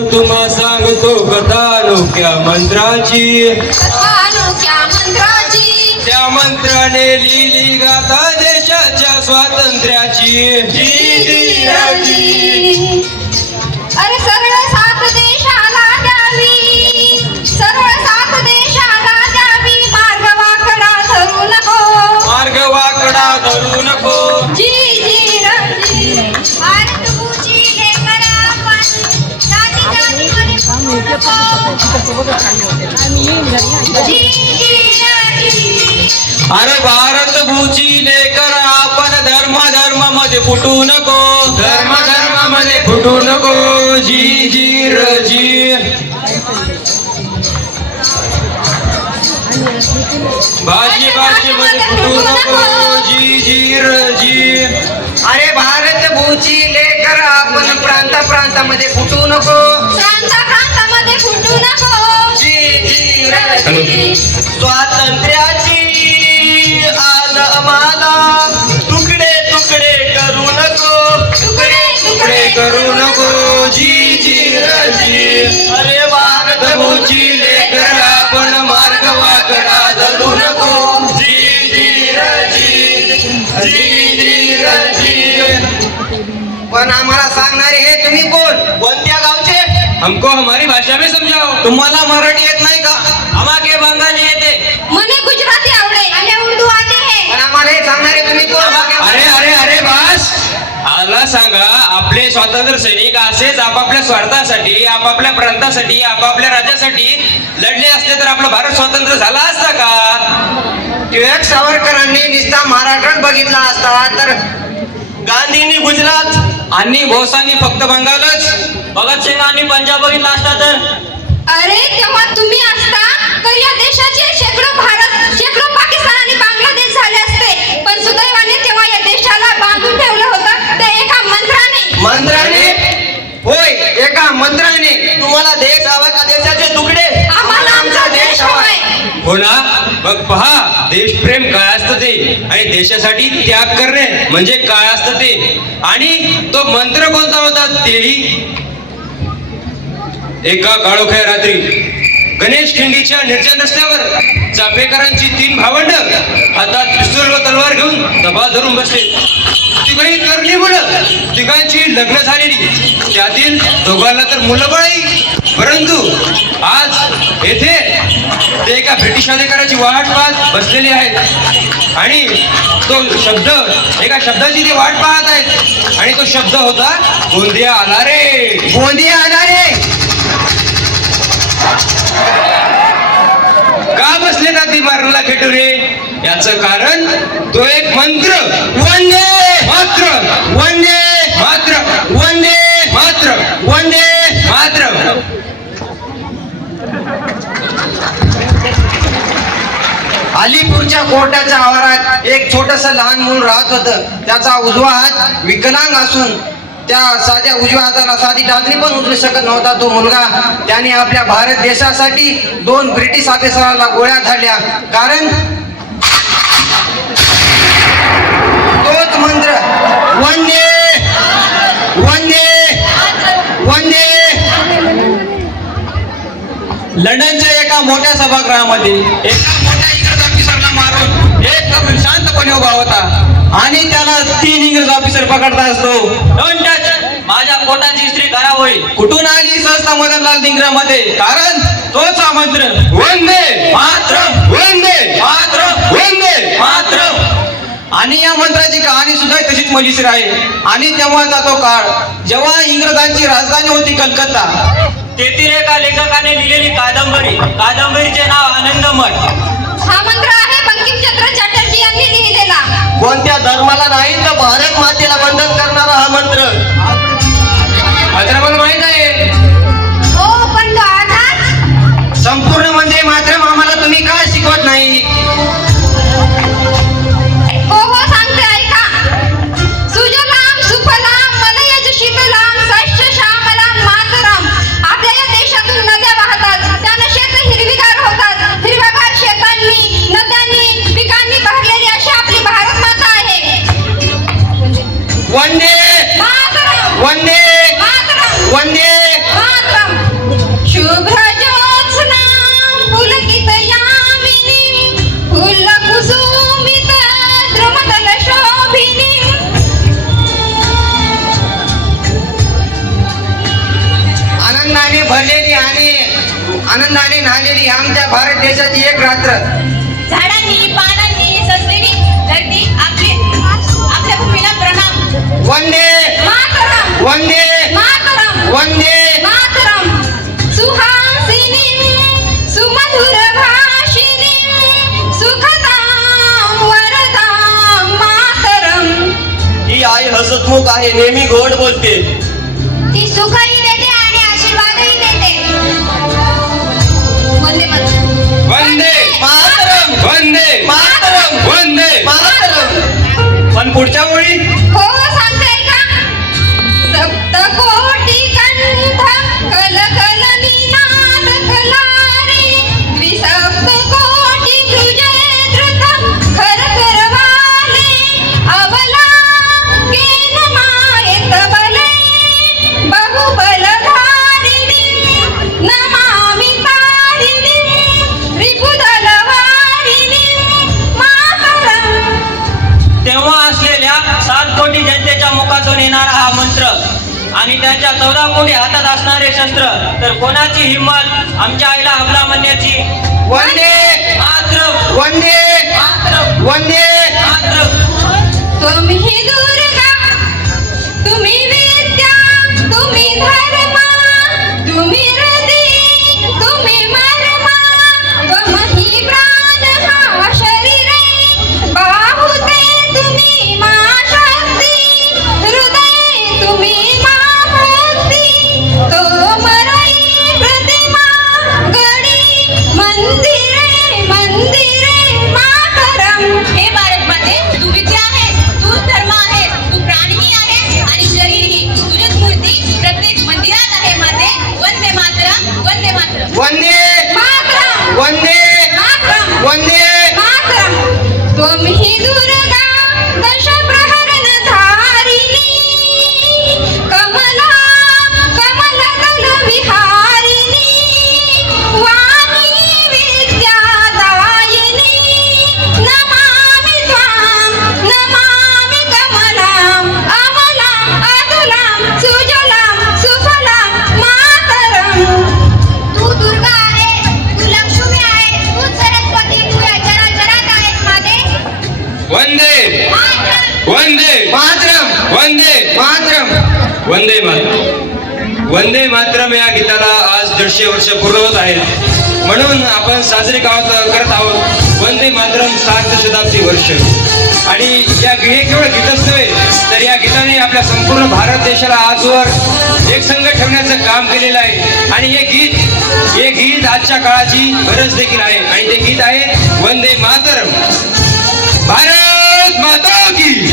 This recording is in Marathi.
तुम्हा सांगतो कथा अनोख्या मंत्राची. मंत्राची. त्या मंत्राने लिहिली गाथा देशाच्या स्वातंत्र्याची. अरे भारत भूची लेकर आपण धर्म धर्म मध्ये फुटू नको धर्म धर्म मध्ये फुटू नको जी जी र जी। भाजी भाजी मध्ये फुटू नको जी जी र जी। अरे भारत भूची लेकर आपण प्रांता प्रांतामध्ये फुटू नको प्रांता प्रांतामध्ये फुटू नको. जी जी रणजी. स्वातंत्र्याची आल आम्हाला. तुकडे तुकडे करू नको. तुकडे तुकडे करू नको. जी जी र जी अरे भारत भूची लेकर आपण मार्ग वाकडा धरू नको. जी जी र जी पण आम्हाला सांगणारे हे तुम्ही कोण? हमको हमारी भाषा में समजाओ तुम्हाला मराठी येत नाही का? आम्हाला बंगाली येते। मने गुजराती आवडे आणि उर्दू आते है। पण आम्हाला हे सांगणारे तुम्ही कोण? अरे अरे अरे बास! आला सांगा आपले स्वातंत्र्य सैनिक असेच आपापल्या स्वार्थासाठी आपापल्या प्रांतासाठी आपापल्या राज्यासाठी लढले असते तर आपलं भारत स्वतंत्र झाला असता का? टिळक सावरकरांनी निस्ता महाराष्ट्रात बघितला असता तर गांधींनी गुजरात आणि बोसांनी फक्त बंगालच. भगतसिंगांनी पंजाब बघितला असता तर? अरे तेव्हा तुम्ही असता? तर या देशाचे शेकडो भारत शेकडो पाकिस्तान आणि बांगलादेश झाले असते. पण सुदैवाने तेव्हा या देशाला बांधून ठेवलं होतं ते एका मंत्राने. मंत्राने? होय एका मंत्राने. तुम्हाला देश हवा का देशाचे तुकडे? आम्हाला आमचा देश हवाय. हो ना? मग पहा देशप्रेम काय असतं ते? आणि देशासाठी त्याग करणे म्हणजे काय असतं ते? आणि तो मंत्र कोणता होता? तेही एका काळोख्या रात्री. गणेश खिंडीच्या निर्जन रस्त्यावर चापेकरांची तीन भावंड हातात पिस्तूल व तलवार घेऊन दबा धरून बसले. तिघही करली मुलं. तिघांची लग्न झालेली. त्यातील दोघांना तर मुलं बळाई परंतु आज येथे ते एका ब्रिटिश अधिकाऱ्याची वाट पाहत बसलेले आहेत. आणि तो शब्द एका शब्दाची ते वाट पाहत आहेत. आणि तो शब्द होता गोंदिया आला रे गोंदी आणारे. का बसले ना ती मारला खेटुरे? याचं कारण तो एक मंत्र. वंदे. मात्र. वंदे. मात्र. वंदे. मात्र. वंदे. मात्र. अलीपूरच्या कोर्टाच्या आवारात एक छोटस लहान मूल राहत होतं. त्याचा उजवा हात विकलांग असून त्या साध्या उजव्या हाताला साधी टाचणी पण उचलू शकत नव्हता तो मुलगा. त्याने आपल्या भारत देशासाठी दोन ब्रिटिश ऑफिसराला गोळ्या झाडल्या. कारण तोच मंत्र वंदे वंदे वंदे. लंडनच्या एका मोठ्या सभागृहामध्ये एका मोठ्या उभा होता. आणि त्याला तीन इंग्रज ऑफिसर पकडता असतो. डोंट टच माझ्या पोटाची स्त्री खराब होईल. कुठून आली सहसा मदनलाल दिंगरामध्ये कारण तोच मंत्र वंदे. मात्र. वंदे. मात्र. वंदे. मात्र. आणि या मंत्राची कहाणी सुद्धा तशीच मजेशीर आहे. आणि तेव्हा जातो काळ. जेव्हा इंग्रजांची राजधानी होती कलकत्ता. तेथील एका लेखकाने लिहिलेली कादंबरी. कादंबरीचे नाव आनंदमठ. हा भारत मातेला बंधन करणारा हा मंत्र वंदे. वंदे. वंदे. शुभ्र आनंदाने नांदेली आणि आनंदाने आमच्या भारत देशाची एक रात्र. झाडांनी वंदे। मातरम। वंदे। मातरम। वंदे। मातरम। सुहासिनी सुमधुर भाषिणी सुखदां वरदां मातरम। ही आई हसतमुख आहे नेहमी गोड बोलते. ती सुखही देते आणि आशीर्वादही देते. वंदे। मातरम। वंदे. मातरम। वंदे मातरम. वंदे। मातरम। पण पुढच्या तर कोणाची हिंमत आमच्या आईला हमला म्हणण्याची. वंदे! मात्र. वंदे! मात्र. वंदे! मात्र. तुम्ही दुर्गा तुम्ही विद्या. तुम्ही धर्म. तुम्ही वंदे मातरम. वंदे मातरम या गीताला आज दीडशे वर्ष पूर्ण होत आहेत. म्हणून आपण साजरे गावात करत आहोत. वंदे मातरम सात शताब्दी वर्ष. आणि या हे केवळ गीतच नव्हे तर या गीताने आपल्या संपूर्ण भारत देशाला आजवर एकसंघ ठेवण्याचं काम केलेलं आहे. आणि हे गीत हे गीत आजच्या काळाची गरज देखील आहे. आणि ते गीत आहे वंदे मातरम. भारत माता की